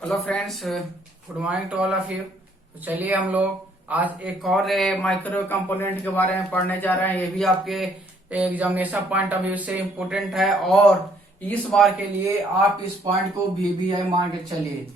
Hello friends, good morning to all of you. तो चलिए हम लोग आज एक और माइक्रो कंपोनेंट के बारे में पढ़ने जा रहे हैं। ये भी आपके एग्जामिनेशन पॉइंट ऑफ व्यू से इम्पोर्टेंट है और इस बार के लिए आप इस पॉइंट को VBI मान के चलिए।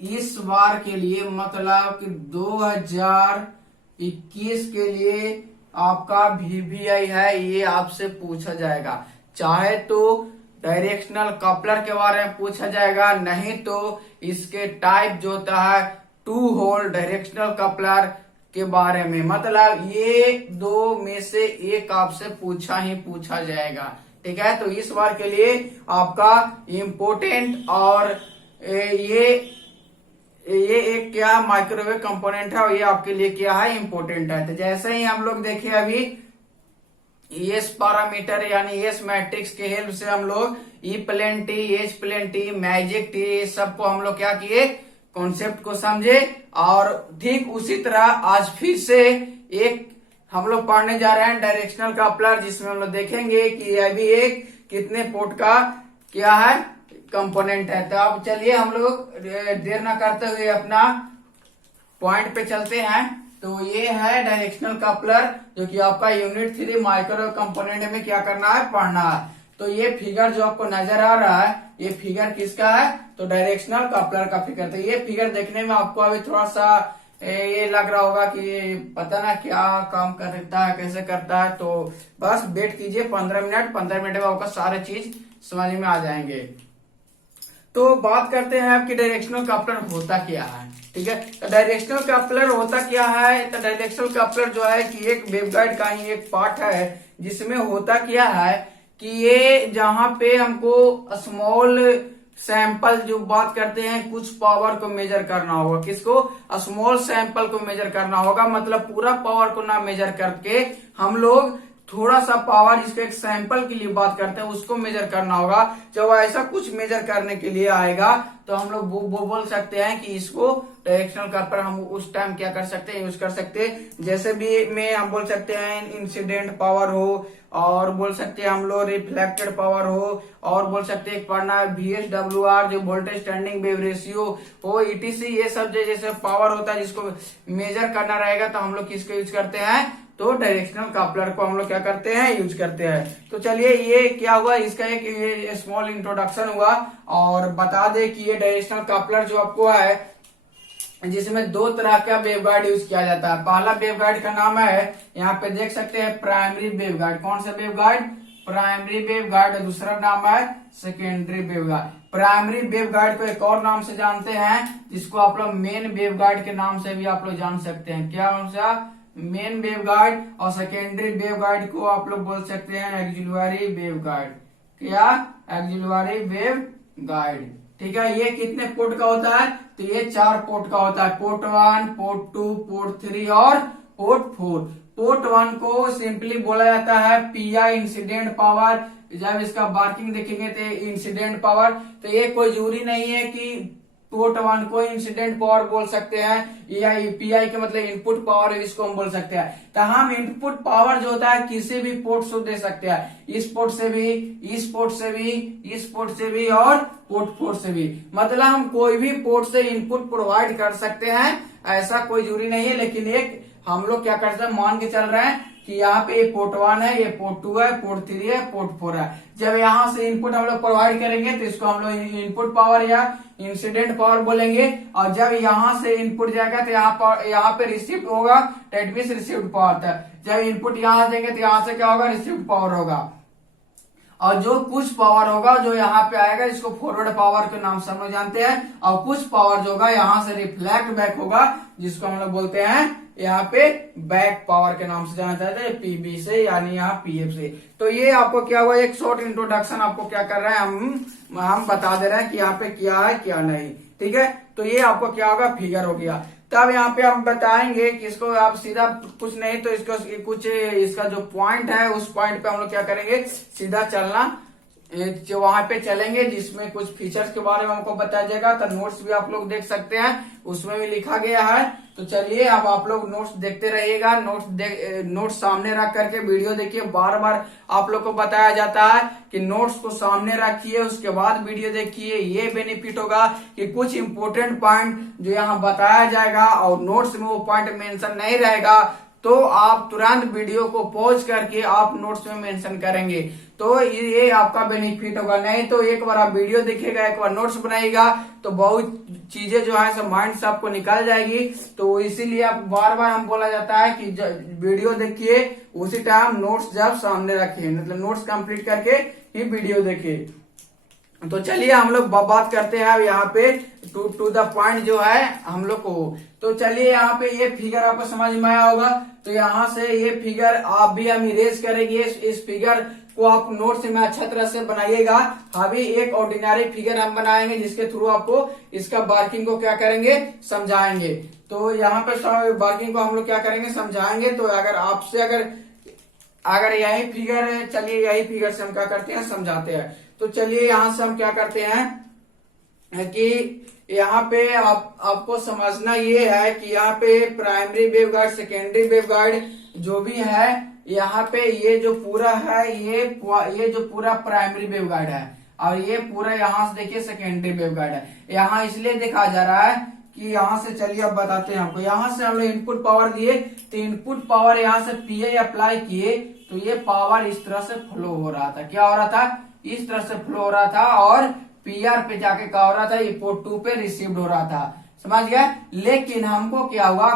इस बार के लिए मतलब कि 2021 के लिए आपका VBI है, ये आपसे पूछा जाएगा। चाहे तो डायरेक्शनल कपलर के बारे में पूछा जाएगा, नहीं तो इसके टाइप जो होता है टू होल डायरेक्शनल कपलर के बारे में। मतलब ये दो में से एक आपसे पूछा ही पूछा जाएगा। ठीक है, तो इस बार के लिए आपका इम्पोर्टेंट और ये एक क्या माइक्रोवेव कंपोनेंट है और ये आपके लिए क्या है, इम्पोर्टेंट है। तो जैसे ही हम लोग देखे अभी एस पैरामीटर यानी एस मैट्रिक्स के हेल्प से हम लोग E plane T, H plane T, magic T सबको हम लोग क्या किए, कॉन्सेप्ट को समझे। और ठीक उसी तरह आज फिर से एक हम लोग पढ़ने जा रहे हैं डायरेक्शनल कपलर, जिसमें हम लोग देखेंगे कि यह भी एक कितने पोर्ट का क्या है, कंपोनेंट है। तो अब चलिए हम लोग देर न करते हुए अपना पॉइंट पे चलते हैं। तो ये है डायरेक्शनल कपलर, जो कि आपका यूनिट 3 माइक्रो कंपोनेंट में क्या करना है, पढ़ना है। तो ये फिगर जो आपको नजर आ रहा है, ये फिगर किसका है, तो डायरेक्शनल कपलर का फिगर। तो ये फिगर देखने में आपको अभी थोड़ा सा ये लग रहा होगा कि पता ना क्या काम करता है, कैसे करता है। तो बस वेट कीजिए 15 मिनट, 15 मिनट में आपका सारे चीज समझ में आ जाएंगे। तो बात करते हैं आपकी डायरेक्शनल कपलर होता क्या है। ठीक है, तो डायरेक्शनल कपलर होता क्या है, तो डायरेक्शनल कपलर जो है कि एक वेवगाइड का ही एक पार्ट है, जिसमें होता क्या है कि ये जहां पे हमको स्मॉल सैंपल जो बात करते हैं, कुछ पावर को मेजर करना होगा। किसको, स्मॉल सैंपल को मेजर करना होगा। मतलब पूरा पावर को ना मेजर करके हम लोग थोड़ा सा पावर, जिसके एक सैंपल के लिए बात करते हैं, उसको मेजर करना होगा। जब ऐसा कुछ मेजर करने के लिए आएगा तो हम लोग बोल सकते हैं कि इसको डायरेक्शनल कपलर हम उस टाइम क्या कर सकते हैं, यूज कर सकते हैं। जैसे भी में हम बोल सकते हैं इंसिडेंट पावर हो, और बोल सकते हैं हम लोग रिफ्लेक्टेड पावर हो, और बोल सकते हैं पढ़ना VSWR जो वोल्टेज स्टैंडिंग वेव रेशियो हो, ETC, ये सब जैसे पावर होता है जिसको मेजर करना रहेगा, तो हम लोग किसको यूज करते हैं, तो डायरेक्शनल कपलर को हम लोग क्या करते हैं, यूज करते हैं। तो चलिए ये क्या हुआ, इसका एक स्मॉल इंट्रोडक्शन हुआ। और बता दे कि ये डायरेक्शनल कपलर जो आपको है, जिसमें दो तरह का वेवगाइड यूज किया जाता है। पहला वेवगाइड का नाम है, यहाँ पे देख सकते हैं, प्राइमरी वेवगाइड। कौन सा वेवगाइड, प्राइमरी वेवगाइड। दूसरा नाम है सेकेंडरी वेवगाइड। प्राइमरी वेवगाइड को एक और नाम से जानते हैं, जिसको आप लोग मेन वेवगाइड के नाम से भी आप लोग जान सकते हैं। क्या नाम से, मेन वेवगाइड। और सेकेंडरी वेवगाइड को आप लोग बोल सकते हैं एक्सिलरी वेवगाइड। क्या, एक्सिलरी वेवगाइड। ठीक है, ये कितने पोर्ट का होता है, तो ये 4 पोर्ट का होता है। पोर्ट 1, पोर्ट 2, पोर्ट 3 और पोर्ट 4। पोर्ट 1 को सिंपली बोला जाता है PI इंसिडेंट पावर। जब इसका वर्किंग देखेंगे तो इंसिडेंट पावर, तो ये कोई जरूरी नहीं है कि पोर्ट 1 को इंसिडेंट पावर बोल सकते हैं, या PI के मतलब इनपुट पावर, इसको हम बोल सकते हैं। तो हम इनपुट पावर जो होता है किसी भी पोर्ट से दे सकते हैं, इस पोर्ट से भी, इस पोर्ट से भी, इस पोर्ट से भी और पोर्ट 4 से भी। मतलब हम कोई भी पोर्ट से इनपुट प्रोवाइड कर सकते हैं, ऐसा कोई जरूरी नहीं है। लेकिन एक हम लोग क्या करते हैं, मान के चल रहे हैं कि यहाँ पे ये पोर्ट 1 है, ये पोर्ट 2 है, पोर्ट 3 है, पोर्ट 4 है। जब यहाँ से इनपुट हम लोग प्रोवाइड करेंगे तो इसको हम लोग इनपुट पावर या इंसिडेंट पावर बोलेंगे। और जब यहाँ से इनपुट जाएगा तो यहाँ पे रिसीव होगा, डेट मींस रिसीव्ड पावर था। जब इनपुट यहाँ देंगे तो यहाँ से क्या होगा, रिसीव्ड पावर होगा। और जो कुछ पावर होगा जो यहाँ पे आएगा, इसको फॉरवर्ड पावर के नाम से हम लोग जानते हैं। और कुछ पावर जो होगा यहाँ से रिफ्लेक्ट बैक होगा, जिसको हम लोग बोलते हैं यहाँ पे बैक पावर के नाम से जाना जाता है, PB से, यानी यहाँ PF से। तो ये आपको क्या हुआ, एक शॉर्ट इंट्रोडक्शन आपको क्या कर रहे हैं, हम बता दे रहे हैं कि यहाँ पे क्या है क्या नहीं। ठीक है, तो ये आपको क्या होगा, फिगर हो गया। तब यहाँ पे हम बताएंगे कि इसको आप सीधा कुछ नहीं तो इसको कुछ इसका जो पॉइंट है, उस पॉइंट पे हम लोग क्या करेंगे, सीधा चलना वहां पे चलेंगे जिसमें कुछ फीचर्स के बारे में हमको बताया जाएगा। तो नोट्स भी आप लोग देख सकते हैं, उसमें भी लिखा गया है। तो चलिए अब आप लोग नोट्स देखते रहिएगा। नोट्स सामने रख करके वीडियो देखिए। बार बार आप लोग को बताया जाता है कि नोट्स को सामने रखिए, उसके बाद वीडियो देखिए। ये बेनिफिट होगा कि कुछ इंपोर्टेंट पॉइंट जो यहाँ बताया जाएगा और नोट्स में वो पॉइंट मेंशन नहीं रहेगा तो आप तुरंत वीडियो को पॉज करके आप नोट्स में मेंशन करेंगे, तो ये आपका बेनिफिट होगा। नहीं तो एक बार आप वीडियो देखिएगा, एक बार नोट्स बनाइएगा तो बहुत चीजें जो है सब माइंड से आपको निकल जाएगी। तो इसीलिए आप बार बार हम बोला जाता है कि वीडियो देखिए, उसी टाइम नोट्स जब सामने रखिए, मतलब नोट्स कंप्लीट करके ही वीडियो देखिए। तो चलिए हम लोग बात करते हैं यहाँ पे टू द पॉइंट जो है हम लोग को। तो चलिए यहाँ पे ये फिगर आपको समझ में आया होगा। तो यहाँ से ये फिगर आप भी हम इरेज करेंगे। इस फिगर को आप नोट्स में अच्छा तरह से बनाइएगा। अभी एक ऑर्डिनरी फिगर हम बनाएंगे जिसके थ्रू आपको इसका वर्किंग को क्या करेंगे समझाएंगे। तो यहाँ पे वर्किंग को हम लोग क्या करेंगे समझाएंगे। तो अगर आपसे अगर यही फिगर, चलिए यही फिगर से हम क्या करते हैं समझाते हैं। तो चलिए यहाँ से हम क्या करते हैं कि यहाँ पे आपको समझना ये है कि यहाँ पे प्राइमरी वेवगाइड, सेकेंडरी वेवगाइड जो भी है, यहाँ पे ये जो पूरा है ये जो पूरा प्राइमरी वेवगाइड है और ये पूरा यहाँ से देखिए सेकेंडरी वेवगाइड है। यहाँ इसलिए देखा जा रहा है कि यहाँ से, चलिए अब बताते हैं आपको। यहाँ से हम लोग इनपुट पावर दिए तो इनपुट पावर यहाँ से पीआई अप्लाई किए तो ये पावर इस तरह से फ्लो हो रहा था। क्या हो रहा था? इस तरह से फ्लो हो रहा था और पीआर पे जाके क्या हो रहा था? ये पोर्ट 2 पे रिसीव्ड हो रहा था। समझ गया? लेकिन हमको क्या हुआ,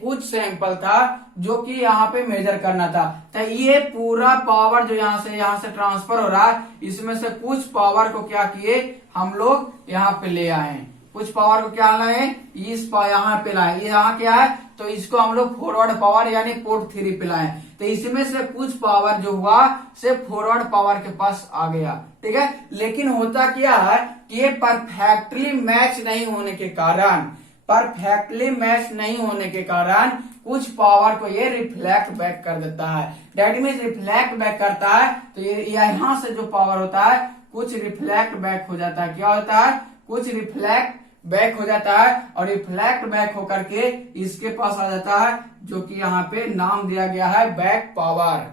कुछ सैंपल था जो कि यहाँ पे मेजर करना था। तो ये पूरा पावर जो यहाँ से ट्रांसफर हो रहा है, इसमें से कुछ पावर को क्या किए हम लोग यहाँ पे ले आए। कुछ पावर को क्या लाए? इस यहाँ पे लाए। ये यहाँ क्या है? तो इसको हम लोग फॉरवर्ड पावर यानी पोर्ट 3 पे लाए। तो इसमें से कुछ पावर जो हुआ से फॉरवर्ड पावर के पास आ गया। ठीक है, लेकिन होता क्या है कि ये परफेक्टली मैच नहीं होने के कारण कुछ पावर को ये रिफ्लेक्ट बैक कर देता है। दैट मीन्स रिफ्लेक्ट बैक करता है तो ये यहाँ से जो पावर होता है कुछ रिफ्लेक्ट बैक हो जाता है। क्या होता है? कुछ रिफ्लेक्ट बैक हो जाता है और रिफ्लेक्ट बैक होकर के इसके पास आ जाता है, जो कि यहाँ पे नाम दिया गया है बैक पावर।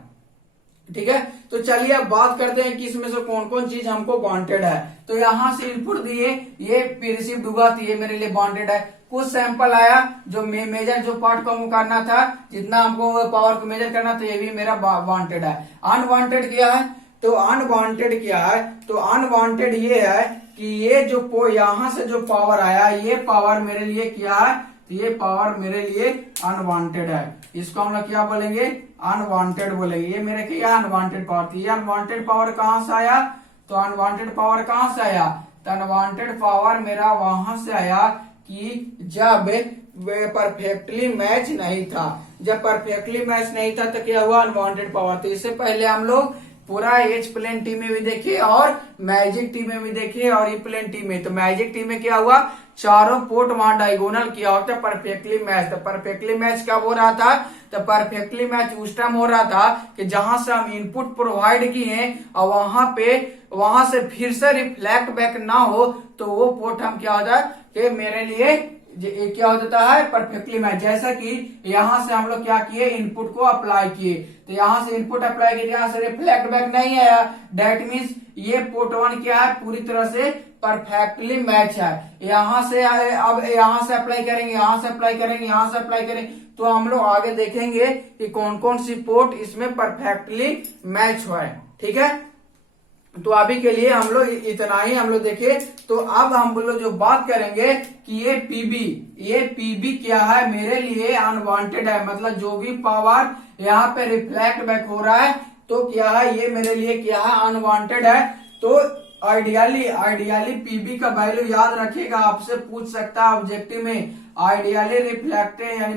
ठीक है, तो चलिए अब बात करते हैं कि इसमें से कौन कौन चीज हमको वांटेड है। तो यहाँ से इनपुट दिए, ये रिसीव्ड हुआ तो ये मेरे लिए वांटेड है। कुछ सैंपल आया जो मेजर जो पार्ट को हमको करना था, जितना हमको पावर को मेजर करना था, ये भी मेरा वांटेड है। अनवांटेड क्या है? तो अनवांटेड क्या है? तो अनवांटेड ये है कि ये जो यहाँ से जो पावर आया, ये पावर मेरे लिए क्या है? तो ये पावर मेरे लिए अनवांटेड है। इसको हम लोग क्या बोलेंगे? अनवांटेड बोलेंगे। ये मेरे क्या अनवांटेड पावर थी। ये अनवांटेड पावर कहाँ से आया? तो अनवांटेड पावर कहाँ से आया? तो अनवांटेड पावर मेरा वहां से आया कि जब परफेक्टली मैच नहीं था। जब परफेक्टली मैच नहीं था तो क्या हुआ? Unwanted power. तो इससे पहले हम लोग पूरा एच प्लेन टी में भी देखे और मैजिक टी में भी देखे और ई प्लेन टी में। तो मैजिक टी में क्या हुआ? चारों पोर्ट वहां डायगोनल किया होता है परफेक्टली मैच। तो परफेक्टली मैच कब हो रहा था? तो परफेक्टली मैच उस टाइम हो रहा था कि जहां से हम इनपुट प्रोवाइड किए और वहां से फिर से रिफ्लेक्ट बैक ना हो, तो वो पोर्ट हम क्या होता है कि मेरे लिए क्या हो जाता है? Perfectly match. जैसा कि यहाँ से हम लोग क्या किए? इनपुट को अप्लाई किए। तो यहाँ से इनपुट अप्लाई किए, यहाँ से रिफ्लेक्ट बैक नहीं आया। दैट मीन्स ये पोर्ट 1 क्या है? पूरी तरह से परफेक्टली मैच है। यहाँ से अब यहाँ से अप्लाई करेंगे, यहाँ से अप्लाई करेंगे, यहाँ से अप्लाई करेंगे, तो हम लोग आगे देखेंगे कि कौन कौन सी पोर्ट इसमें परफेक्टली मैच हुआ है। ठीक है, तो अभी के लिए हम लोग इतना ही हम लोग देखे। तो अब हम लोग जो बात करेंगे कि ये पीबी क्या है? मेरे लिए अनवांटेड है। मतलब जो भी पावर यहाँ पे रिफ्लेक्ट बैक हो रहा है तो क्या है? ये मेरे लिए क्या है? अनवांटेड है। तो आइडियली पीबी का वैल्यू याद रखिएगा, आपसे पूछ सकता है ऑब्जेक्टिव में। आइडियली रिफ्लेक्टेड यानी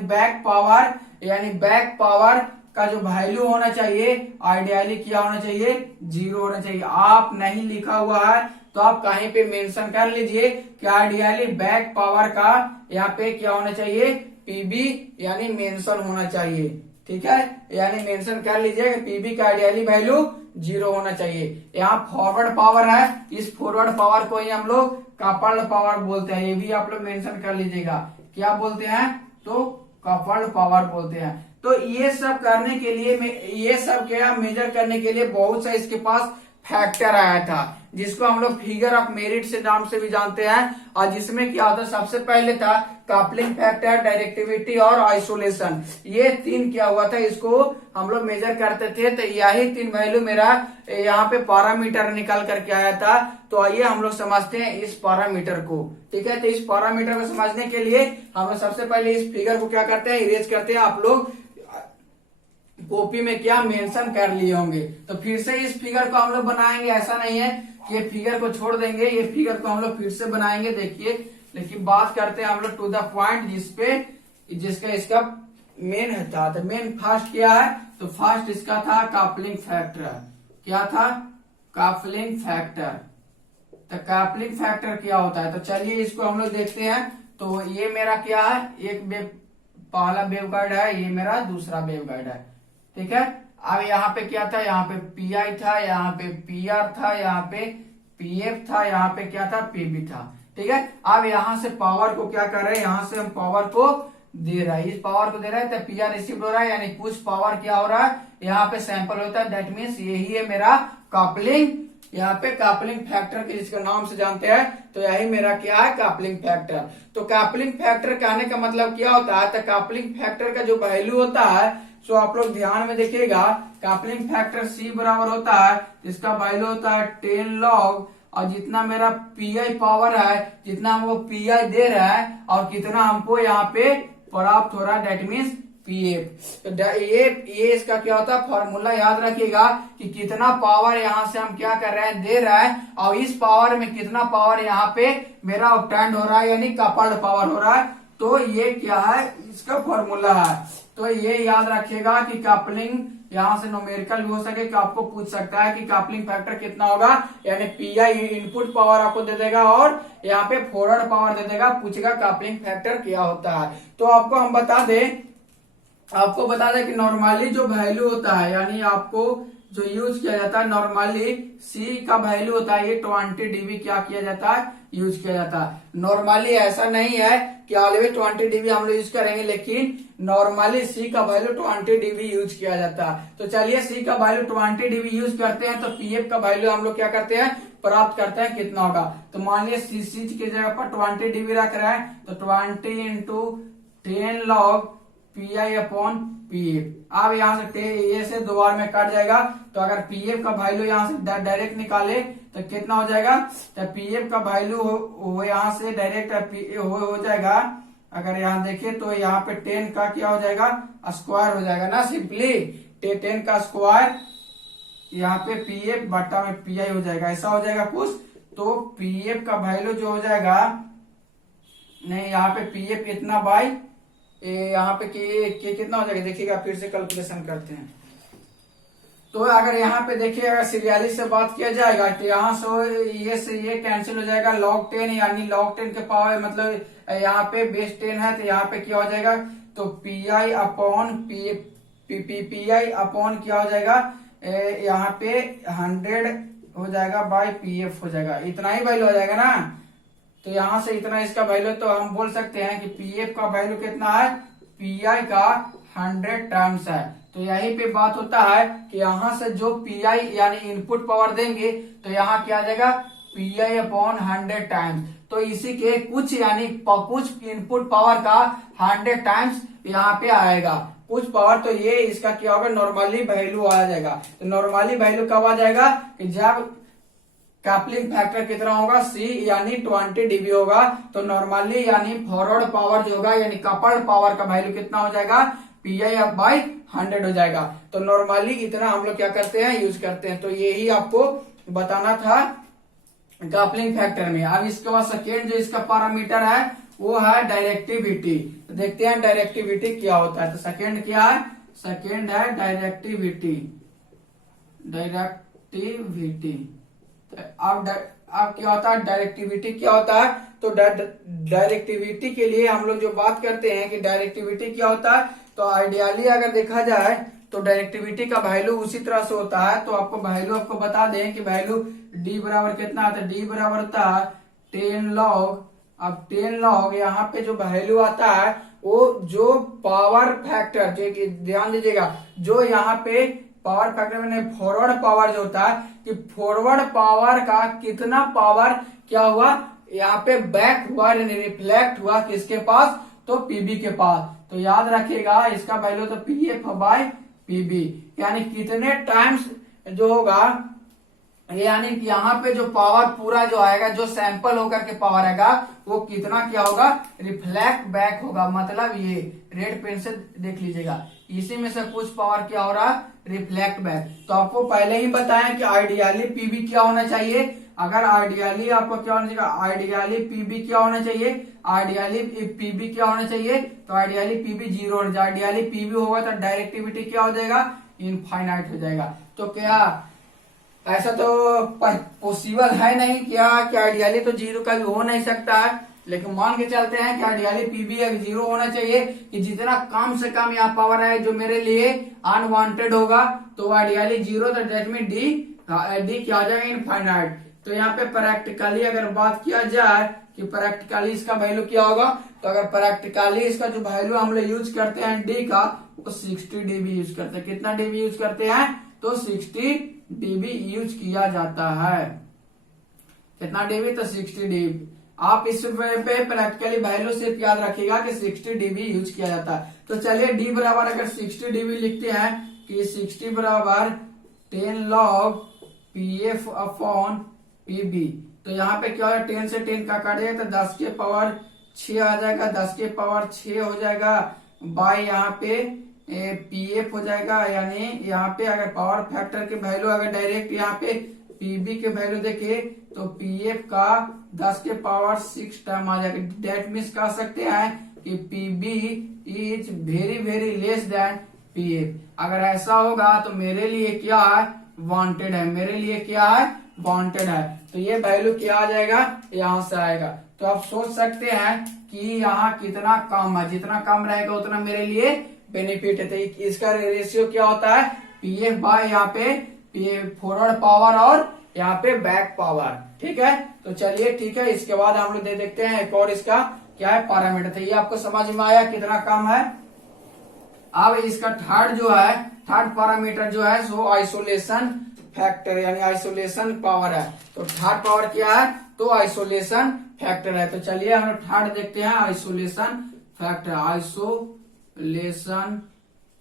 बैक पावर का जो वैल्यू होना चाहिए, आइडियली क्या होना चाहिए? 0 होना चाहिए। आप नहीं लिखा हुआ है तो आप कहीं पे मेंशन कर लीजिए कि आइडियली बैक पावर का यहाँ पे क्या होना चाहिए? पीबी यानी मेंशन होना चाहिए। ठीक है, यानी मेंशन कर लीजिए कि पीबी का आइडियली वैल्यू जीरो होना चाहिए। यहाँ फॉरवर्ड पावर है, इस फॉरवर्ड पावर को ही हम लोग कपल्ड पावर बोलते हैं, ये भी आप लोग मेंशन कर लीजिएगा। क्या बोलते हैं? तो कपल्ड पावर बोलते हैं। तो ये सब करने के लिए ये सब क्या मेजर करने के लिए बहुत सा इसके पास फैक्टर आया था, जिसको हम लोग फिगर ऑफ मेरिट से नाम से भी जानते हैं। और जिसमें क्या होता है, सबसे पहले था कपलिंग फैक्टर, डायरेक्टिविटी और आइसोलेशन। ये तीन क्या हुआ था, इसको हम लोग मेजर करते थे। तो यही तीन वैल्यू मेरा यहाँ पे पैरामीटर निकल करके आया था। तो आइए हम लोग समझते हैं इस पैरामीटर को। ठीक है, तो इस पैरामीटर को समझने के लिए हम लोग सबसे पहले इस फिगर को क्या करते हैं, इरेज करते हैं। आप लोग कॉपी में क्या मेंशन कर लिए होंगे। तो फिर से इस फिगर को हम लोग बनाएंगे, ऐसा नहीं है कि ये फिगर को छोड़ देंगे, ये फिगर को हम लोग फिर से बनाएंगे। देखिए, लेकिन बात करते हैं हम लोग टू द पॉइंट, जिसका इसका मेन था। तो मेन फर्स्ट क्या है, तो फर्स्ट इसका था कपलिंग फैक्टर। क्या था? Coupling factor. तो कपलिंग फैक्टर क्या होता है, तो चलिए इसको हम लोग देखते हैं। तो ये मेरा क्या है, पहला वेवगाइड है, ये मेरा दूसरा वेवगाइड है। ठीक है, अब यहाँ पे क्या था, यहाँ पे पीआई था, यहाँ पे पीआर था, यहाँ पे पीएफ था, यहाँ पे क्या था, पीबी था। ठीक है, अब यहाँ से पावर को क्या कर रहे हैं, यहाँ से हम पावर को दे रहा है, इस पावर को दे रहा है। तो पीआर रिसीव हो रहा है, यानी कुछ पावर क्या हो रहा है, यहाँ पे सैंपल होता है। दैट मीन्स यही है मेरा कपलिंग, यहाँ पे कपलिंग फैक्टर के जिसका नाम से जानते हैं। तो यही मेरा क्या है, कपलिंग फैक्टर। तो कपलिंग फैक्टर कहने का मतलब क्या होता है, तो कपलिंग फैक्टर का जो वैल्यू होता है, सो आप लोग ध्यान में देखिएगा, कपलिंग फैक्टर C बराबर होता है, इसका वैल्यू होता है 10 log, और जितना मेरा पीआई पावर है, जितना हमको पीआई दे रहा है और कितना हमको यहाँ पे प्राप्त हो रहा है, दैट मीन्स पीएफ। तो ये इसका क्या होता है, फॉर्मूला याद रखिएगा कि कितना पावर यहाँ से हम क्या कर रहे हैं, दे रहा है, और इस पावर में कितना पावर यहाँ पे मेरा ऑब्टेंड हो रहा है, यानी कपल्ड पावर हो रहा है। तो ये क्या है, इसका फॉर्मूला है। तो ये याद रखिएगा कि कपलिंग यहाँ से न्यूमेरिकल भी हो सके कि आपको पूछ सकता है कि कपलिंग फैक्टर कितना होगा, यानी पीआई इनपुट पावर आपको दे देगा और यहाँ पे फॉरवर्ड पावर दे देगा, पूछेगा कपलिंग फैक्टर क्या होता है। तो आपको बता दें कि नॉर्मली जो वैल्यू होता है, यानी आपको जो यूज किया जाता है, नॉर्मली सी का वैल्यू होता है, ये 20 dB क्या किया जाता है, यूज किया जाता है। नॉर्मली ऐसा नहीं है कि ऑलवेज 20 dB हम लोग यूज करेंगे, लेकिन नॉर्मली सी का वैल्यू 20 dB यूज किया जाता है। तो चलिए सी का वैल्यू 20 dB यूज करते हैं, तो पीएफ का वैल्यू हम लोग क्या करते हैं, प्राप्त करते हैं, कितना होगा। तो मान लिया सी की जगह पर 20 dB रख रहे हैं, तो 20 into 10 log pi upon PF. अब यहाँ से ये से दो बार में कट जाएगा, तो अगर पीएफ का वैल्यू यहाँ से डायरेक्ट निकाले तो कितना हो जाएगा, तो पीएफ का वैल्यू यहाँ से डायरेक्ट हो जाएगा। अगर यहाँ देखें तो यहाँ पे 10 का क्या हो जाएगा, स्क्वायर हो जाएगा ना, सिंपली 10 का स्क्वायर, यहाँ पे पीएफ बट्टा में पीआई हो जाएगा, ऐसा हो जाएगा कुछ। तो पीएफ का वैल्यू जो हो जाएगा, नहीं यहाँ पे पीएफ इतना बाई यहाँ पे के कितना हो जाएगा, देखिएगा फिर से कैलकुलेशन करते हैं। तो अगर यहाँ पे देखिए, अगर सीरियली से बात किया जाएगा तो यहाँ से ये कैंसिल हो जाएगा, log 10, यानी log 10 के पावर मतलब यहाँ पे बेस 10 है, तो यहाँ पे क्या हो जाएगा, तो पीआई अपॉन पीआई अपॉन क्या हो जाएगा, यहाँ पे 100 हो जाएगा बाई पीएफ हो जाएगा, इतना ही वैल्यू हो जाएगा ना। तो यहाँ से इतना इसका वैल्यू, तो हम बोल सकते हैं कि पीएफ का वैल्यू कितना है, पीआई का 100 टाइम्स है। तो यही पे बात होता है कि यहाँ से जो पीआई यानी इनपुट पावर देंगे, तो यहाँ क्या आ जाएगा, पीआई अपॉन 100 टाइम्स। तो इसी के कुछ यानी कुछ इनपुट पावर का 100 टाइम्स यहाँ पे आएगा, कुछ पावर। तो ये इसका क्या होगा, नॉर्मली वैल्यू आ जाएगा। तो नॉर्मली वैल्यू कब आ जाएगा, कि जब कपलिंग फैक्टर कितना होगा, सी यानी 20 dB होगा। तो नॉर्मली यानी फॉरवर्ड पावर जो होगा, यानी कपल्ड पावर का वैल्यू कितना हो जाएगा, पीआई बाई 100 हो जाएगा। तो नॉर्मली इतना हम लोग क्या करते हैं, यूज करते हैं। तो यही आपको बताना था कपलिंग फैक्टर में। अब इसके बाद सेकेंड जो इसका पैरामीटर है वो है डायरेक्टिविटी। तो देखते हैं डायरेक्टिविटी क्या होता है। तो सेकेंड क्या है, सेकेंड है डायरेक्टिविटी। अब क्या होता है, डायरेक्टिविटी क्या होता है। तो डायरेक्टिविटी के लिए हम लोग जो बात करते हैं कि डायरेक्टिविटी क्या होता है, तो आइडियली अगर देखा जाए तो डायरेक्टिविटी का वैल्यू उसी तरह से होता है। तो आपको वैल्यू आपको बता दें कि वैल्यू डी बराबर कितना आता है, डी बराबर होता है 10 लॉग। अब 10 लॉग यहाँ पे जो वैल्यू आता है वो जो पावर फैक्टर, जो ध्यान दीजिएगा, जो यहाँ पे पावर फैक्टर मैंने फॉरवर्ड पावर जो होता है कि फॉरवर्ड पावर का कितना पावर क्या हुआ यहाँ पे बैक हुआ, रिफ्लेक्ट हुआ किसके पास, तो पीबी के पास। तो याद रखिएगा इसका वैल्यू तो पीएफ बाय पीबी, यानी कितने टाइम्स जो होगा, यानी कि यहाँ पे जो पावर पूरा जो आएगा, जो सैंपल होकर के पावर आएगा वो कितना क्या होगा, रिफ्लेक्ट बैक होगा। मतलब ये रेड पेन से देख लीजिएगा, इसी में से कुछ पावर क्या हो रहा है, रिफ्लेक्ट बैक। तो आपको पहले ही बताया कि आइडियली पीबी क्या होना चाहिए। अगर आइडियली आपको क्या होना चाहिए, आइडियली पीबी क्या होना चाहिए, आइडियली पीबी क्या होना चाहिए, तो आइडियली पीबी 0 होना चाहिए। आइडियली पीबी होगा तो डायरेक्टिविटी क्या हो जाएगा, इनफाइनाइट हो जाएगा। तो क्या ऐसा तो पॉसिबल है नहीं क्या कि आइडियली तो 0 का भी हो नहीं सकता है, लेकिन मान के चलते हैं कि आइडियली पीबी 0 होना चाहिए कि जितना कम से कम यहाँ पावर है जो मेरे लिए अनवांटेड होगा, तो आइडियली 0, तो डेट मीन डी क्या हो जाएगा, इनफाइनाइट। तो यहाँ पे प्रैक्टिकली अगर बात किया जाए कि प्रैक्टिकली इसका वैल्यू क्या होगा, तो अगर प्रैक्टिकली इसका जो वैल्यू हम लोग यूज करते हैं डी का, वो 60 dB यूज करते हैं। कितना dB यूज करते हैं, तो 60 dB यूज किया जाता है। कितना dB, तो 60 dB। आप इस पे प्रैक्टिकली वैल्यू सिर्फ याद रखिएगा कि 60 dB यूज किया जाता है। तो चलिए डी बराबर अगर 60 dB लिखते हैं कि 60 बराबर 10 लॉग पीएफ अपॉन पीबी। तो यहाँ पे क्या है, 10 से 10 का काटेगा तो 10 के पावर 6 आ जाएगा, 10 के पावर 6 हो जाएगा बाय यहाँ पे पीएफ हो जाएगा। यानी यहाँ पे अगर पावर फैक्टर के वैल्यू अगर डायरेक्ट यहाँ पे पीबी के वैल्यू देखे तो पीएफ का 10 के पावर 6 टाइम आ जाएगा। डेट मीन्स कह सकते हैं कि PB is very very less than PF. अगर ऐसा होगा तो मेरे लिए क्या है, वांटेड है, मेरे लिए क्या है, वांटेड है। तो ये वैल्यू क्या आ जाएगा, यहाँ से आएगा। तो आप सोच सकते हैं कि यहाँ कितना कम है, जितना कम रहेगा उतना मेरे लिए बेनिफिट है। तो इसका रेशियो क्या होता है, पीएफ बाय यहाँ पे फॉरवर्ड पावर और यहाँ पे बैक पावर। ठीक है, तो चलिए ठीक है, इसके बाद हम लोग देखते हैं एक और इसका क्या है पैरामीटर। तो ये आपको समझ में आया कितना कम है। अब इसका थर्ड जो है, थर्ड पैरामीटर जो है सो आइसोलेशन फैक्टर यानी आइसोलेशन पावर है। तो थर्ड पावर क्या है, तो आइसोलेशन फैक्टर है। तो चलिए हम थर्ड देखते हैं, isolation factor. Isolation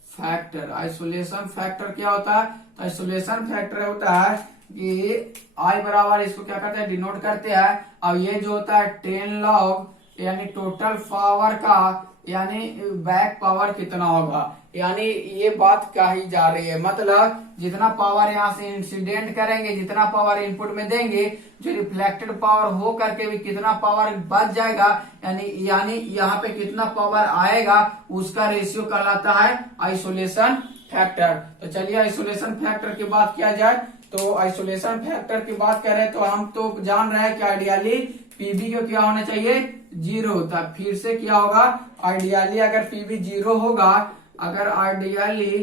factor, isolation factor क्या होता है, तो आइसोलेशन फैक्टर होता है कि आई बराबर इसको क्या करते हैं, डिनोट करते हैं। अब ये जो होता है 10 लॉग यानी टोटल पावर का यानी बैक पावर कितना होगा, यानी ये बात कही जा रही है। मतलब जितना पावर यहाँ से इंसिडेंट करेंगे, जितना पावर इनपुट में देंगे, जो रिफ्लेक्टेड पावर हो करके भी कितना पावर बच जाएगा, यानी यहाँ पे कितना पावर आएगा, उसका रेशियो कहलाता है आइसोलेशन फैक्टर। तो चलिए आइसोलेशन फैक्टर की बात किया जाए, तो आइसोलेशन फैक्टर की बात कर रहे हैं तो हम तो जान रहे हैं कि आइडियली पीबी को क्या होना चाहिए, 0 होता है। फिर से क्या होगा, आइडियली अगर पीबी 0 होगा, अगर आइडियली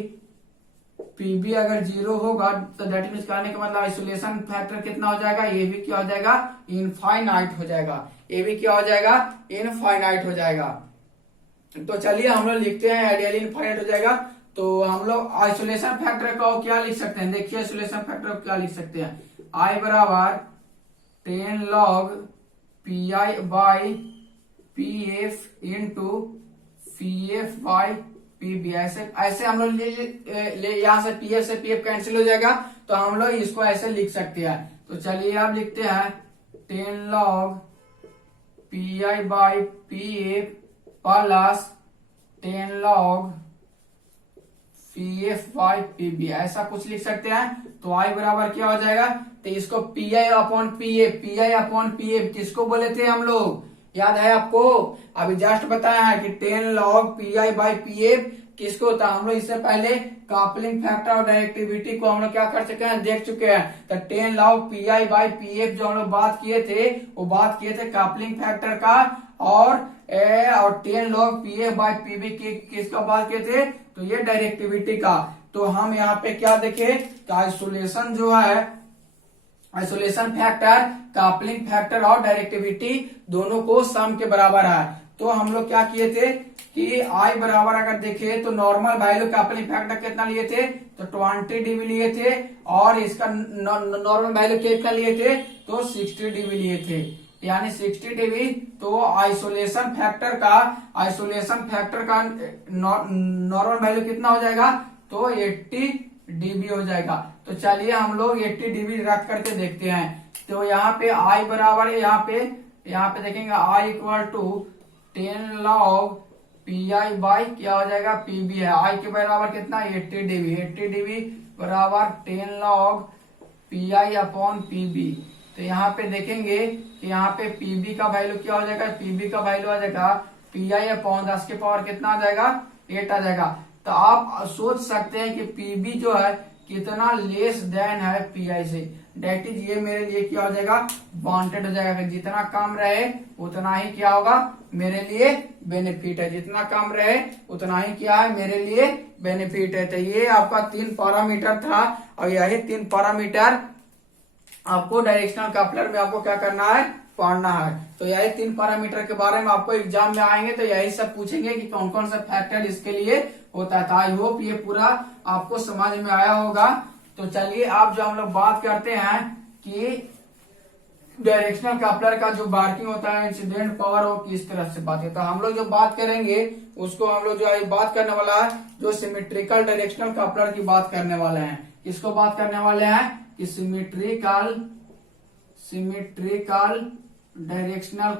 पीबी अगर 0 होगा तो दैट मीन्स कहने का मतलब आइसोलेशन फैक्टर कितना हो जाएगा, ये भी क्या हो जाएगा, इनफाइनाइट हो जाएगा। ये भी क्या हो जाएगा, इनफाइनाइट हो जाएगा। तो चलिए हम लोग लिखते हैं आइडियली इनफाइनाइट हो जाएगा। तो हम लोग आइसोलेशन फैक्टर को क्या लिख सकते हैं, देखिए आइसोलेशन फैक्टर को क्या लिख सकते हैं, आई बराबर 10 log P I by P F into P F by P B. ऐसे हम लोग यहाँ से पी एफ से पी एफ कैंसिल हो जाएगा, तो हम लोग इसको ऐसे लिख सकते हैं। तो चलिए आप लिखते हैं 10 log P I by P F plus 10 log P F by P B, ऐसा कुछ लिख सकते हैं। तो आई बराबर क्या हो जाएगा, तो इसको P I upon P F, P I upon P F किसको बोले थे हम लोग, याद है आपको, अभी जस्ट बताया है कि 10 log P I by P F किसको होता है। हम लोग इससे पहले कपलिंग फैक्टर और डायरेक्टिविटी को हम लोग क्या कर चुके हैं, देख चुके हैं। तो 10 log P I by P F जो हम लोग बात किए थे, वो बात किए थे कपलिंग फैक्टर का, और 10 log P F by P B किसका बात किए थे, तो ये डायरेक्टिविटी का। तो हम यहाँ पे क्या देखे कि आइसोलेशन जो है, आइसोलेशन फैक्टर, कपलिंग फैक्टर और डायरेक्टिविटी दोनों को सम के बराबर है। तो हम लोग क्या किए थे कि आई बराबर अगर देखे तो नॉर्मल वैल्यू कपलिंग फैक्टर कितना लिए थे, तो 20 dB लिए थे, और इसका नॉर्मल वैल्यू कितना लिए थे, तो 60 dB लिए थे, यानी 60 dB। तो आइसोलेशन फैक्टर का नॉर्मल वैल्यू कितना हो जाएगा, तो 80 dB हो जाएगा। तो चलिए हम लोग 80 dB रख करके देखते हैं। तो यहाँ पे आई बराबर है, यहाँ पे देखेंगे I equal to 10 log PI by क्या हो जाएगा, PB है। आई के बराबर कितना, 80 dB, 80 dB बराबर 10 log PI अपॉन PB। तो यहाँ पे देखेंगे कि यहाँ पे PB का वैल्यू क्या हो जाएगा, PB का वैल्यू आ जाएगा PI अपॉन 10 के पावर कितना आ जाएगा, 8 आ जाएगा। तो आप सोच सकते हैं कि PB जो है कितना लेस देन है PI से, डेट इज ये मेरे लिए क्या हो जाएगा, वांटेड हो जाएगा। जितना कम रहे उतना ही क्या होगा, मेरे लिए बेनिफिट है, जितना कम रहे उतना ही क्या है, मेरे लिए बेनिफिट है। तो ये आपका 3 पैरामीटर था, और यही 3 पैरामीटर आपको डायरेक्शनल कपलर में आपको क्या करना है, पढ़ना है। तो यही 3 पैरामीटर के बारे में आपको एग्जाम में आएंगे तो यही सब पूछेंगे कि कौन कौन सा फैक्टर इसके लिए होता है। आई होप ये पूरा आपको समझ में आया होगा। तो चलिए आप जो हम लोग बात करते हैं कि डायरेक्शनल कपलर का जो वर्किंग होता है, इंसिडेंट पावर वो किस तरह से बात है, तो हम लोग जो बात करेंगे उसको हम लोग जो है बात करने वाला है, जो सिमेट्रिकल डायरेक्शनल कपलर की बात करने वाले हैं। किसको बात करने वाले हैं कि सिमेट्रिकल डायरेक्शनल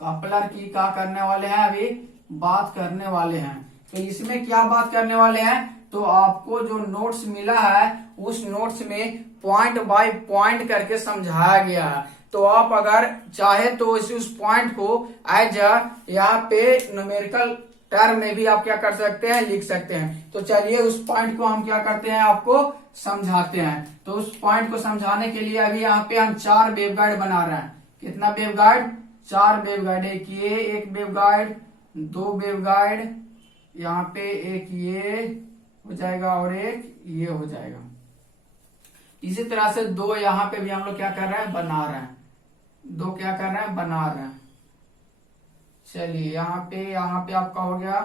कपलर की क्या करने वाले हैं, अभी बात करने वाले हैं। तो इसमें क्या बात करने वाले हैं, तो आपको जो नोट्स मिला है उस नोट्स में पॉइंट बाय पॉइंट करके समझाया गया है। तो आप अगर चाहे तो उस पॉइंट को एज यहाँ पे न्यूमेरिकल टर्म में भी आप क्या कर सकते हैं, लिख सकते हैं। तो चलिए उस पॉइंट को हम क्या करते हैं, आपको समझाते हैं। तो उस पॉइंट को समझाने के लिए अभी यहाँ पे हम 4 वेवगाइड बना रहे हैं। कितना वेवगाइड, 4 वेवगाइड, एक ये एक वेवगाइड, 2 वेवगाइड, यहाँ पे एक ये हो जाएगा और एक ये हो जाएगा। इसी तरह से 2 यहाँ पे भी हम लोग क्या कर रहे हैं, बना रहे हैं, 2 क्या कर रहे हैं, बना रहे हैं। चलिए यहाँ पे आपका हो गया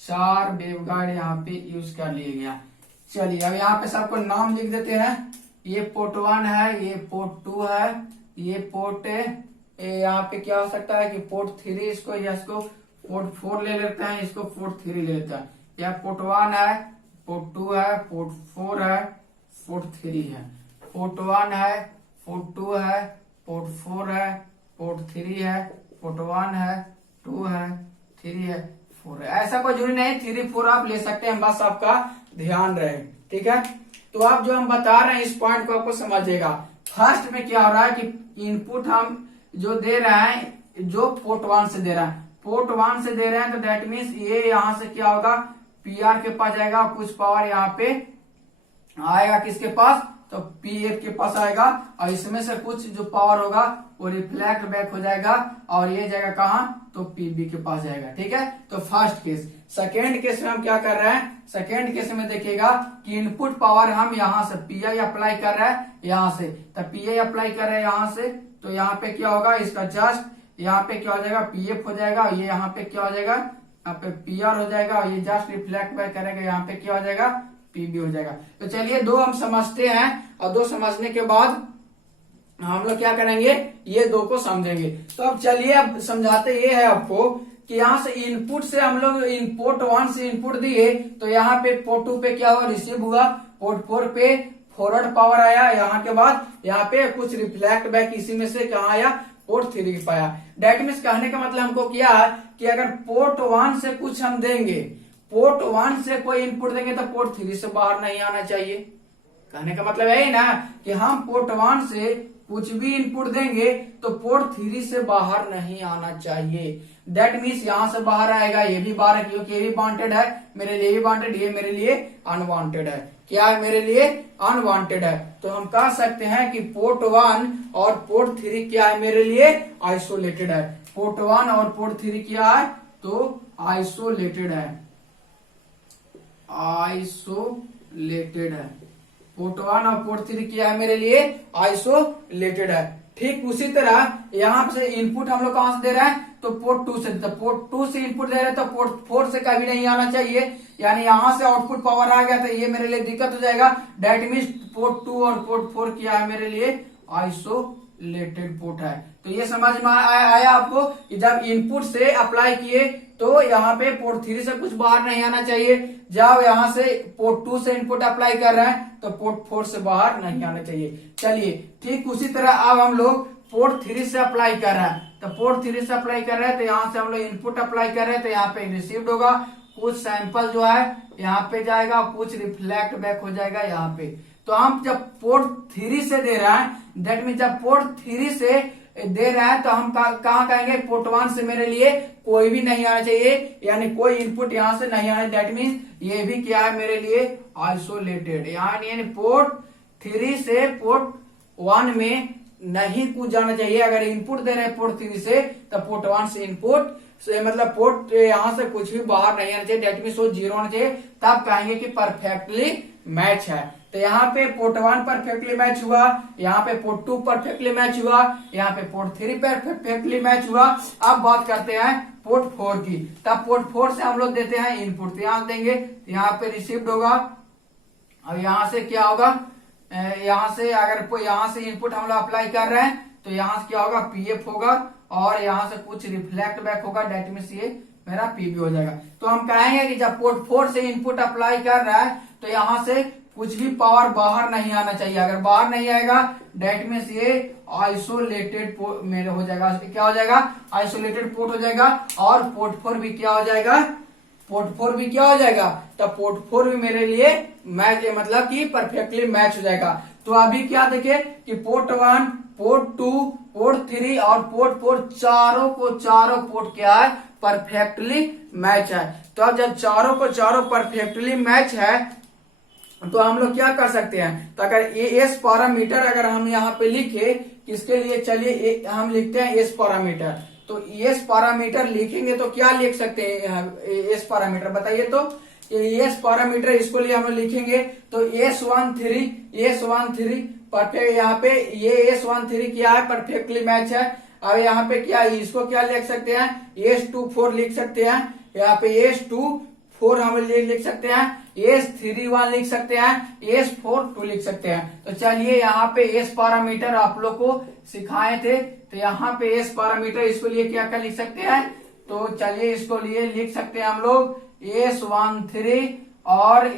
4 वेवगाइड यहाँ पे यूज कर लिया गया। चलिए अब यहाँ पे सबको नाम लिख देते हैं। ये पोर्ट 1 है, ये पोर्ट 2 है, ये पोर्ट यहाँ पे क्या हो सकता है कि पोर्ट 3, इसको पोर्ट 4 ले लेते हैं, इसको पोर्ट 3 ले लेते हैं। यह पोर्ट 1 है, पोर्ट 2 है, पोर्ट 4 है, पोर्ट 3 है, पोर्ट 1 है, पोर्ट 2 है, पोर्ट 4 है, पोर्ट 3 है, पोर्ट 1 है, 2 है, 3 है, 4 है। ऐसा कोई जरूरी नहीं 3, 4 आप ले सकते हैं, बस आपका ध्यान रहे, ठीक है। तो आप जो हम बता रहे हैं इस पॉइंट को आपको समझिएगा। फर्स्ट में क्या हो रहा है कि इनपुट हम जो दे रहे हैं, जो पोर्ट 1 से दे रहे हैं, पोर्ट 1 से दे रहे हैं, तो दैट मीन्स ये यहाँ से क्या होगा, PR के पास जाएगा, कुछ पावर यहाँ पे आएगा किसके पास, तो PF के पास आएगा, और इसमें से कुछ जो पावर होगा वो रिफ्लेक्ट बैक हो जाएगा और ये जाएगा कहाँ, तो PB के पास जाएगा, ठीक है। तो फर्स्ट केस। सेकेंड केस में हम क्या कर रहे हैं, सेकेंड केस में देखिएगा कि इनपुट पावर हम यहाँ से PI अप्लाई कर रहे हैं, यहाँ से तो PI अप्लाई कर रहे हैं यहाँ से, तो यहाँ पे क्या होगा, इसका जस्ट यहाँ पे क्या हो जाएगा, PF हो जाएगा, ये यहाँ पे क्या हो जाएगा, यहाँ पे PR हो जाएगा, और ये जस्ट रिफ्लेक्ट बैक करेगा, यहाँ पे क्या हो जाएगा, PB हो जाएगा। तो चलिए 2 हम समझते हैं, और 2 समझने के बाद हम लोग क्या करेंगे, ये 2 को समझेंगे। तो अब चलिए अब समझाते ये है आपको कि यहाँ से इनपुट से हम लोग पोर्ट 1 से इनपुट दिए, तो यहाँ पे पोर्ट 2 पे क्या हुआ, रिसीव हुआ, पोर्ट 4 पे फॉरवर्ड पावर आया, यहाँ के बाद यहाँ पे कुछ रिफ्लेक्ट बैक इसी में से कहा आया, पोर्ट 3 पे आया। डेट मीन्स कहने का मतलब हमको क्या है कि अगर पोर्ट 1 से कुछ हम देंगे, पोर्ट 1 से कोई इनपुट देंगे तो पोर्ट 3 से बाहर नहीं आना चाहिए। कहने का मतलब यही ना कि हम पोर्ट 1 से कुछ भी इनपुट देंगे तो पोर्ट 3 से बाहर नहीं आना चाहिए। दैट मीन्स यहाँ से बाहर आएगा, ये भी बाहर, क्योंकि ये भी वांटेड है मेरे लिए, भी वांटेड, ये मेरे लिए अनवांटेड है। क्या है, मेरे लिए अनवांटेड है। तो हम कह सकते हैं कि पोर्ट 1 और पोर्ट 3 क्या है, मेरे लिए आइसोलेटेड है। पोर्ट 1 और पोर्ट 3 क्या है, तो आइसोलेटेड है, आइसोलेटेड है। पोर्ट 1 और पोर्ट 3 क्या है मेरे लिए, आइसोलेटेड है। ठीक उसी तरह यहाँ से इनपुट हम लोग कहां से दे रहे हैं, तो पोर्ट 2 से, तो पोर्ट 2 से इनपुट दे रहे हैं तो पोर्ट 4 से कभी नहीं आना चाहिए, यानी यहां से आउटपुट पावर आ गया तो ये मेरे लिए दिक्कत हो जाएगा। डेट मीन्स पोर्ट 2 और पोर्ट 4 क्या है मेरे लिए, आइसोलेटेड पोर्ट है। तो ये समझ में आया आपको कि जब इनपुट से अप्लाई किए तो यहाँ पे पोर्ट 3 से कुछ बाहर नहीं आना चाहिए, जब यहाँ से पोर्ट 2 से इनपुट अप्लाई कर रहे हैं तो पोर्ट 4 से बाहर नहीं आना चाहिए। चलिए ठीक उसी तरह अब हम लोग पोर्ट 3 से अप्लाई कर रहे हैं, तो पोर्ट 3 से अप्लाई कर रहे हैं तो यहाँ से हम लोग इनपुट अप्लाई कर रहे हैं तो यहाँ पे रिसीव्ड होगा, कुछ सैंपल जो है यहाँ पे जाएगा, कुछ रिफ्लेक्ट बैक हो जाएगा यहाँ पे। तो हम जब पोर्ट 3 से दे रहे हैं, दैट मीन जब पोर्ट 3 से दे रहे हैं तो हम कहाँ कहेंगे, पोर्ट 1 से मेरे लिए कोई भी नहीं आना चाहिए, यानी कोई इनपुट यहाँ से नहीं आना। दैट मीन ये भी क्या है मेरे लिए, आइसोलेटेड। यानी पोर्ट 3 से पोर्ट 1 में नहीं कुछ जाना चाहिए। अगर इनपुट दे रहे हैं पोर्ट 3 से तो पोर्ट 1 से इनपुट से मतलब पोर्ट यहाँ से कुछ भी बाहर नहीं आना चाहिए, डेट मीन वो 0 आना चाहिए, तब कहेंगे कि परफेक्टली मैच है। तो यहाँ पे पोर्ट 1 परफेक्टली मैच हुआ, यहाँ पे पोर्ट 2 परफेक्टली मैच हुआ, यहाँ पे पोर्ट 3 परफेक्टली मैच हुआ। अब बात करते हैं पोर्ट 4 की, तब पोर्ट 4 से हम लोग देते हैं इनपुट, तो यहाँ देंगे यहाँ पे रिसीव्ड होगा। अब यहाँ से क्या होगा, यहाँ से अगर यहाँ से इनपुट हम लोग अप्लाई कर रहे हैं तो यहाँ से क्या होगा, पीएफ होगा, और यहाँ से कुछ रिफ्लेक्ट बैक होगा, डेट मीन ये मेरा पीबी हो जाएगा। तो हम कहेंगे कि जब पोर्ट 4 से इनपुट अप्लाई कर रहा है तो यहाँ से कुछ भी पावर बाहर नहीं आना चाहिए। अगर बाहर नहीं आएगा डेट मीन्स ये आइसोलेटेड मेरे हो जाएगा, क्या हो जाएगा, आइसोलेटेड पोर्ट हो जाएगा। और पोर्ट 4 भी क्या हो जाएगा, पोर्ट 4 भी क्या हो जाएगा, तो पोर्ट 4 भी मेरे लिए मैच मतलब कि परफेक्टली मैच हो जाएगा। तो अभी क्या देखे कि पोर्ट 1, पोर्ट 2, पोर्ट 3 और पोर्ट 4 चारों पोर्ट क्या है, परफेक्टली मैच है। तो अब जब चारों को चारों परफेक्टली मैच है तो हम लोग क्या कर सकते हैं, तो अगर एस पैरामीटर अगर हम यहाँ पे लिखे किसके लिए, चलिए हम लिखते हैं एस पैरामीटर। तो एस पैरामीटर लिखेंगे तो क्या लिख सकते हैं, एस पैरामीटर बताइए। तो एस पैरामीटर इसको लिए हम लोग लिखेंगे तो S13 परफेक्ट, यहाँ पे ये S13 क्या है, परफेक्टली मैच है। अब यहाँ पे क्या इसको क्या लिख सकते हैं, S24 लिख सकते हैं, यहाँ पे S24 हम लिख सकते हैं, S31 लिख सकते हैं, S42 लिख सकते हैं। तो चलिए यहाँ पे एस पैरामीटर आप लोग को सिखाए थे, तो यहाँ पे एस पैरामीटर इसको लिए क्या क्या लिख सकते हैं, तो चलिए इसको लिए लिख सकते हैं हम लोग S13 और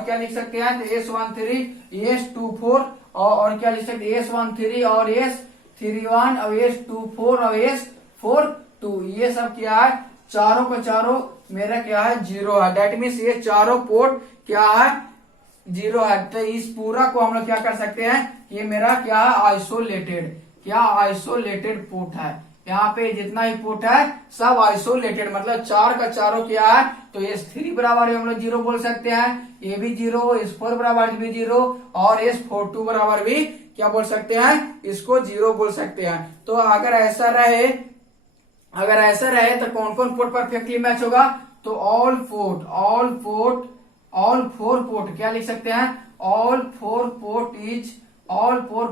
क्या लिख सकते हैं, तो S13, S24 और क्या लिख सकते हैं, S13 और S31 और S24 और S42। ये सब क्या है, चारों का चारों मेरा क्या है, 0 है। डेट मीन्स ये चारों पोर्ट क्या है, 0 है। तो इस पूरा को हम लोग क्या कर सकते हैं, ये मेरा क्या है, आइसोलेटेड पोर्ट है। यहाँ पे जितना ही पोर्ट है सब आइसोलेटेड, मतलब 4 का चारों क्या है, तो S3 बराबर हम लोग 0 बोल सकते हैं, ये भी 0, S4 बराबर भी 0 और S42 बराबर भी क्या बोल सकते हैं, इसको 0 बोल सकते हैं। तो अगर ऐसा रहे तो कौन कौन पोर्ट परफेक्टली मैच होगा, तो ऑल फोर पोर्ट क्या लिख सकते हैं, all four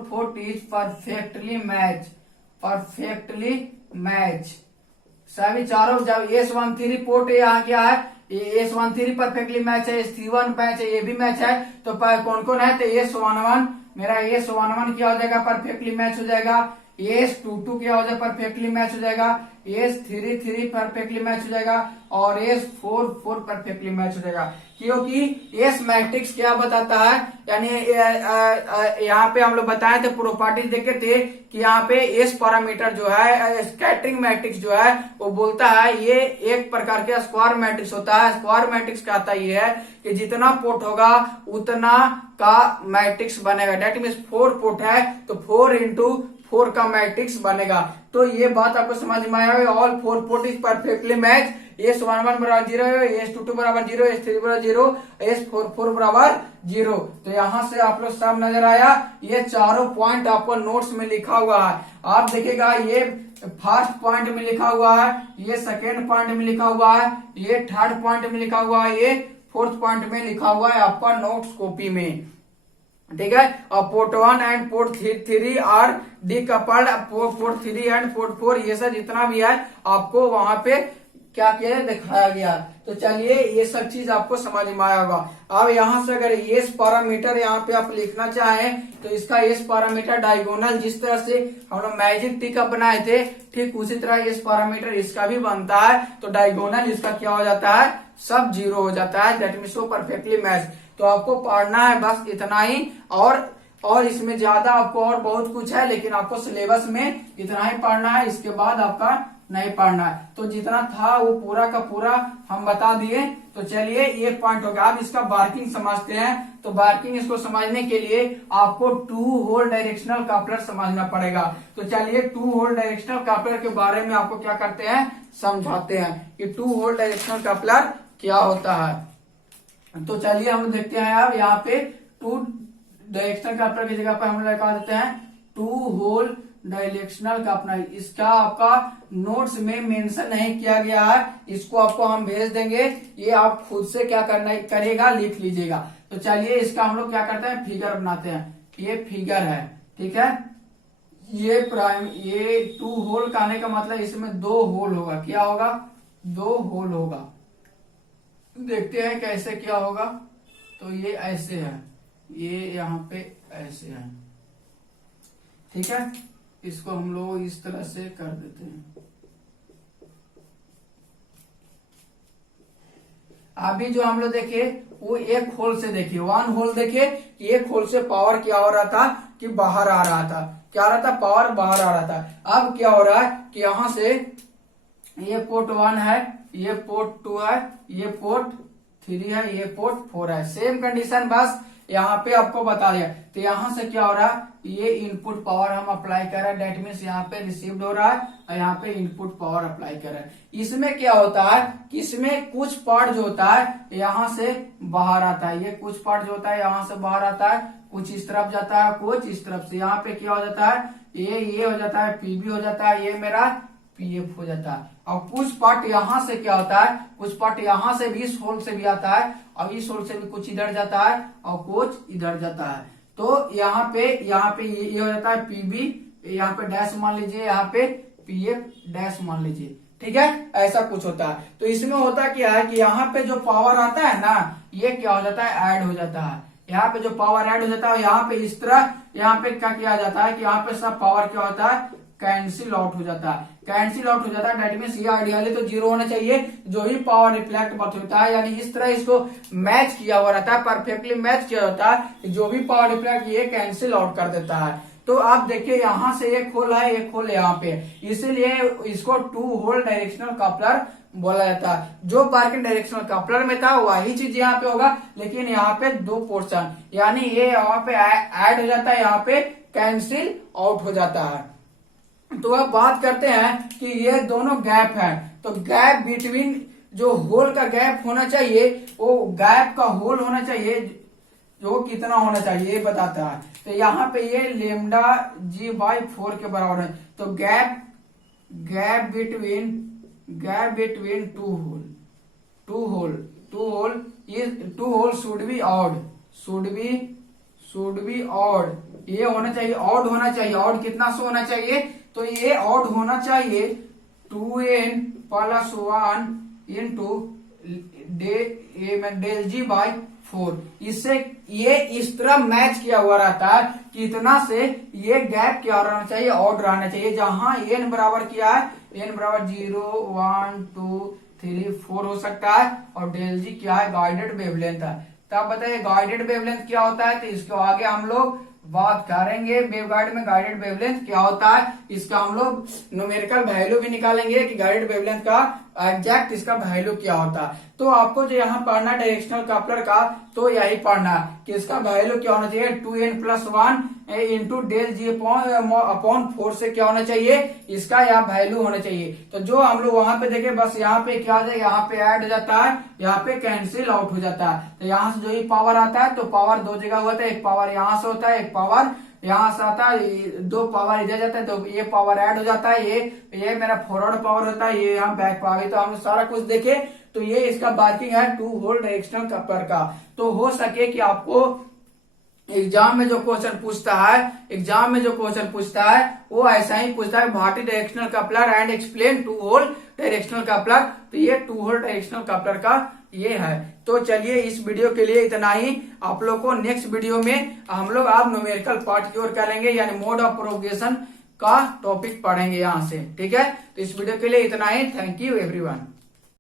port is perfectly match. सभी चारों, जब S13 पोर्ट यहाँ क्या है, S13 परफेक्टली मैच है, S31 मैच है, ये भी मैच है। तो कौन कौन है, तो S11 मेरा S11 क्या हो जाएगा, परफेक्टली मैच हो जाएगा। S22 क्या हो जाएगा, परफेक्टली मैच हो जाएगा। S33 परफेक्टली मैच हो जाएगा और S44 परफेक्टली मैच हो जाएगा। क्योंकि एस मैट्रिक्स क्या बताता है, यानी यहाँ पे हम लोग बताए थे, प्रॉपर्टीज देखे थे कि यहाँ पे एस पैरामीटर जो है, स्कैटरिंग मैट्रिक्स जो है वो बोलता है ये एक प्रकार के स्क्वायर मैट्रिक्स होता है। स्क्वायर मैट्रिक्स कहता ये है कि जितना पोर्ट होगा उतना का मैट्रिक्स बनेगा। डेट मीन्स 4 पोर्ट है तो 4 into 4 का मैट्रिक्स बनेगा। तो ये बात आपको समझ में आया, all 4 port is perfectly match. S11 बराबर 0, S22 बराबर 0, S3 बराबर 0, S44 बराबर 0। तो यहाँ से आप लोग सब नजर आया, ये चारों पॉइंट आपको नोट्स में लिखा हुआ है। आप देखिएगा ये फर्स्ट पॉइंट में लिखा हुआ है, ये सेकेंड पॉइंट में लिखा हुआ है, ये थर्ड पॉइंट में लिखा हुआ है, ये फोर्थ पॉइंट में लिखा हुआ है आपका नोट्स कॉपी में। ठीक है, और port 1 and port 3 are decoupled, port 3 and port 4 ये सब जितना भी है आपको वहां पे क्या किया दिखाया गया। तो चलिए ये सब चीज आपको समझ में आया होगा। अब यहाँ से अगर एस पैरामीटर यहाँ पे आप लिखना चाहें तो इसका एस पैरामीटर डायगोनल जिस तरह से हम लोग मैजिक टी का बनाए थे, ठीक उसी तरह एस पैरामीटर इसका भी बनता है। तो डायगोनल इसका क्या हो जाता है, सब 0 हो जाता है, दैट मींस वो परफेक्टली मैच। तो आपको पढ़ना है बस इतना ही, और इसमें ज्यादा आपको और बहुत कुछ है, लेकिन आपको सिलेबस में इतना ही पढ़ना है, इसके बाद आपका नहीं पढ़ना है। तो जितना था वो पूरा का पूरा हम बता दिए। तो चलिए ये पॉइंट हो गया। अब इसका बार्किंग समझते हैं। तो बार्किंग इसको समझने के लिए आपको 2 होल डायरेक्शनल कपलर समझना पड़ेगा। तो चलिए 2 होल डायरेक्शनल कपलर के बारे में आपको क्या करते हैं, समझाते हैं कि 2 होल डायरेक्शनल कपलर क्या होता है। तो चलिए हम देखते हैं। अब यहाँ पे 2 डायरेक्शनल कपलर की जगह पर हम लगा देते हैं 2 होल डायरेक्शनल कपलर। इसका आपका नोट्स में मेंशन नहीं किया गया है, इसको आपको हम भेज देंगे, ये आप खुद से क्या करना करेगा, लिख लीजिएगा। तो चलिए इसका हम लोग क्या करते हैं, फिगर बनाते हैं। ये फिगर है, ठीक है। ये 2 होल का आने का मतलब इसमें 2 होल होगा। क्या होगा, 2 होल होगा। देखते हैं कैसे क्या होगा। तो ये ऐसे है, ये यहाँ पे ऐसे है, ठीक है। इसको हम लोग इस तरह से कर देते हैं। अभी जो हम लोग देखे वो एक होल से देखिए, 1 होल देखे कि एक होल से पावर क्या हो रहा था कि बाहर आ रहा था, क्या आ रहा था, पावर बाहर आ रहा था। अब क्या हो रहा है कि यहां से ये पोर्ट 1 है, ये पोर्ट 2 है, ये पोर्ट 3 है, ये पोर्ट 4 है। सेम कंडीशन बस यहाँ पे आपको बता दिया। तो यहाँ से क्या हो रहा है, ये इनपुट पावर हम अप्लाई कर रहे हैं, डेट मीन्स यहाँ पे रिसीव्ड हो रहा है और यहाँ पे इनपुट पावर अप्लाई कर रहे हैं। इसमें क्या होता है कि इसमें कुछ पार्ट जो होता है यहाँ से बाहर आता है, ये कुछ पार्ट जो होता है यहाँ से बाहर आता है, कुछ इस तरफ जाता है, कुछ इस तरफ से। यहाँ पे क्या हो जाता है, ये हो जाता है, पीबी हो जाता है, ये मेरा पीएफ हो जाता है। और कुछ पार्ट यहाँ से क्या होता है, कुछ पार्ट यहाँ से भी इस होल से भी आता है, और इस होल से भी कुछ इधर जाता है और कुछ इधर जाता है। तो यहाँ पे ये हो जाता है पीबी, यहाँ पे डैश मान लीजिए, यहाँ पे पीएफ डैश मान लीजिए, ठीक है। ऐसा कुछ होता है। तो इसमें होता क्या है कि यहाँ पे जो पावर आता है ना, ये क्या हो जाता है, ऐड हो जाता है। यहाँ पे जो पावर ऐड हो जाता है, यहाँ पे इस तरह यहाँ पे क्या किया जाता है कि यहाँ पे सब पावर क्या होता है, कैंसिल आउट हो जाता है, कैंसिल आउट हो जाता है। डेट मींस ये आइडियली तो 0 होना चाहिए, जो भी पावर रिफ्लेक्ट बात होता है, यानी इस तरह इसको मैच किया हुआ रहता है, परफेक्टली मैच किया होता है। जो भी पावर रिफ्लेक्ट ये कैंसिल आउट कर देता है। तो आप देखिए यहाँ से एक होल है, एक होल यहाँ पे, इसीलिए इसको 2 होल डायरेक्शनल कपलर बोला जाता है। जो बार्किंग डायरेक्शनल कपलर में था वही चीज यहाँ पे होगा, लेकिन यहाँ पे 2 पोर्शन, यानी ये यहाँ पे ऐड हो जाता है, यहाँ पे कैंसिल आउट हो जाता है। तो अब बात करते हैं कि ये दोनों गैप है। तो गैप बिटवीन जो होल का गैप होना चाहिए, वो गैप का होल होना चाहिए जो कितना होना चाहिए ये बताता है। तो यहाँ पे ये लेमडा g/4 के बराबर है। तो gap between two hole should be odd, ये होना चाहिए, ऑड होना चाहिए। ऑड कितना से होना चाहिए, तो ये ऑड होना चाहिए 2n+1 इंटू डेल g/4। इससे ये इस तरह मैच किया हुआ रहता है कि इतना से ये गैप क्या रहना चाहिए, ऑड रहना चाहिए। जहां n बराबर क्या है, n बराबर 0 1 2 3 4 हो सकता है, और डेल जी क्या है, गाइडेड वेवलेंथ है। तो आप बताइए गाइडेड वेवलेंथ क्या होता है, तो इसको आगे हम लोग बात करेंगे। वेवगाइड में गाइडेड वेवलेंथ क्या होता है, इसका हम लोग न्यूमेरिकल वैल्यू भी निकालेंगे कि गाइडेड वेवलेंथ का एग्जैक्ट इसका वैल्यू क्या होता है। तो आपको जो यहाँ पढ़ना डायरेक्शनल कपलर का, तो यही पढ़ना कि इसका वैल्यू क्या होना चाहिए, 2n+1 इंटू डेल जी अपॉन 4 से क्या होना चाहिए, इसका यहाँ वैल्यू होना चाहिए। तो जो हम लोग वहां पे देखे, बस यहाँ पे क्या हो जाए, यहाँ पे ऐड हो जाता है, यहाँ पे कैंसिल आउट हो जाता है। तो यहाँ से जो ही पावर आता है, तो पावर 2 जगह होता है, एक पावर यहाँ से होता है, एक पावर यहाँ से आता है, 2 पावर इधर जाता है, 2 ये पावर ऐड हो जाता है, ये मेरा फॉरवर्ड पावर होता है, ये यहाँ बैक पावर। तो हम सारा कुछ देखे, तो ये इसका वर्किंग है 2 होल डायरेक्शनल कपलर का। तो हो सके कि आपको एग्जाम में जो क्वेश्चन पूछता है वो ऐसा ही पूछता है, what is directional coupler and explain 2 hole directional coupler. तो ये 2 होल डायरेक्शनल कपलर का ये है। तो चलिए इस वीडियो के लिए इतना ही। आप लोग को नेक्स्ट वीडियो में हम लोग आप न्यूमेरिकल पार्ट की ओर करेंगे, यानी मोड ऑफ प्रोपगेशन का टॉपिक पढ़ेंगे यहाँ से। ठीक है, तो इस वीडियो के लिए इतना ही। Thank you everyone.